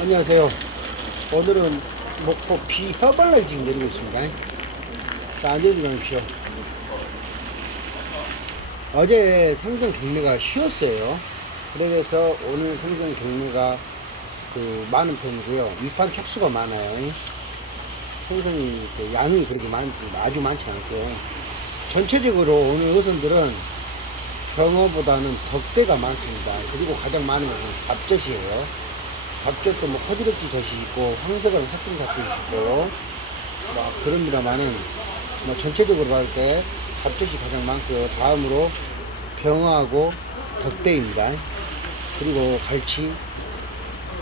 안녕하세요. 오늘은 목포 비허벌나게 지금 내리고 있습니다. 자, 앉아주십시오. 어제 생선 경매가 쉬었어요. 그래서 오늘 생선 경매가 그 많은 편이고요. 위판 촉수가 많아요. 생선이 그 양이 그렇게 많, 아주 많지 않고요. 전체적으로 오늘 어선들은 병어보다는 덕대가 많습니다. 그리고 가장 많은 것은 잡젓이에요. 잡젓도 뭐 허드렛지 젓이 있고 황석은 삭힌 잡젓이 있고 뭐 그럽니다만은 뭐 전체적으로 봤을 때 잡젓이 가장 많고요. 다음으로 병어하고 덕대입니다. 그리고 갈치,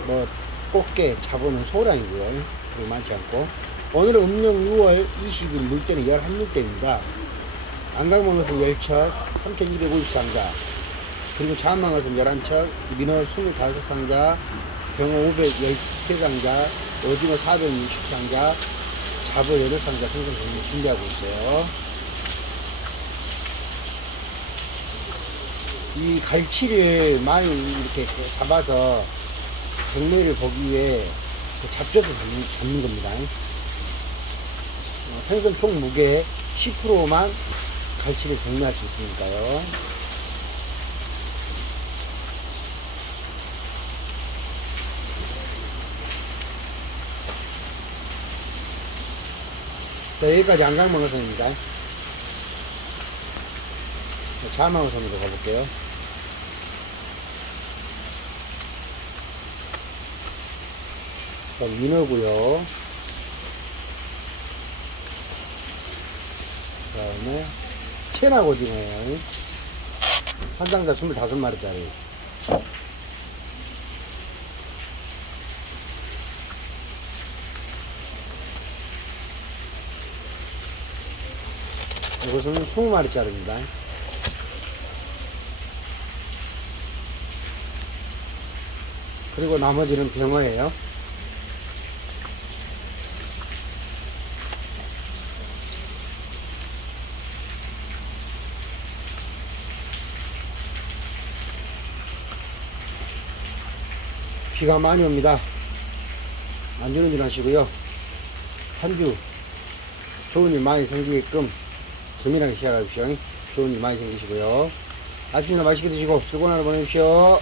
뭐 꽃게, 잡어는 소량이고요. 그리고 많지 않고 오늘은 음력 6월 20일 물때는 11물때입니다. 안강망어선 10척, 3,250상자, 그리고 자한망어선 11척, 민어 25상자, 병어 513상자, 오징어 460상자, 잡어 8상자 생선 정리 준비하고 있어요. 이 갈치를 많이 이렇게 그 잡아서 경매를 보기 위해 그 잡젓을 잡는, 겁니다. 어, 생선 총 무게 10%만 갈치를 경매할 수 있으니까요. 자, 여기까지 안강망어선입니다. 자망어선으로 가볼게요. 자, 민어고요. 그 다음에 체나 오징어예요. 한 상자 25마리짜리. 이것은 20마리짜리입니다. 그리고 나머지는 병어예요. 비가 많이 옵니다. 안전운전 하시고요. 한 주 좋은 일 많이 생기게끔 재미나게 시작하십시오. 좋은 일 많이 생기시고요. 아침이나 맛있게 드시고 즐거운 하루 보내십시오.